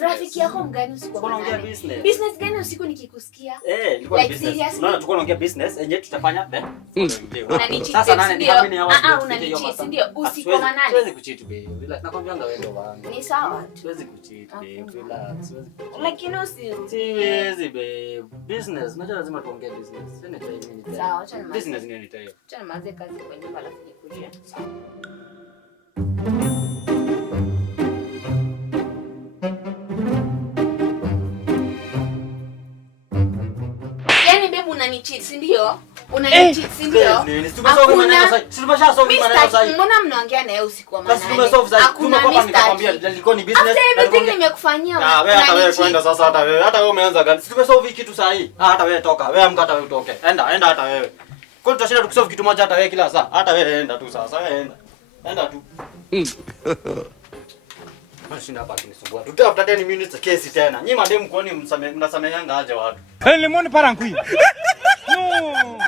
Rafiki yako mgani usiku? Tunaongea business. Business gani usiku nikikusikia? Nilikuwa business. Unaona tuko tunaongea business, yenyewe tutafanya Sasa nani nikamini hawa? Unanicheat ndio usiku wa manane. Siwezi kucheat babe. Relax. Nakwambianga wewe ndio wangu. Ni sawa. Siwezi kucheat babe. Relax. Siwezi. Lakini siwezi babe. Business. Unajua lazima tuongee business. Sasa nitaimini. Sawa, acha nimalize. Business ngine nitayo. Acha nimalize kazi kwa nyumba alafu nikuje. Sawa. Unanicheat si ndio? Unanicheat si ndio? Mbona mnaongea naye usiku wa manane? Hakuna nikakwambia ilikuwa ni business. Everything nimekufanyia. Wewe hata wewe kwenda sasa hata wewe. Hata wewe umeanza gani? Si tumesolve hiki kitu saa hii. Hata wewe toka. Wewe amka hata wewe utoke. Enda hata wewe. Kwa tutashinda tukisolve kitu moja hata wewe kila saa. Hata wewe enda tu sasa. Wewe enda. Enda tu. Mnashinda hapa kunisumbua. Tutafuta 10 minutes kesi tena. Nyinyi mademu kwani mnasameheanga aje watu? Lemon parankui. No.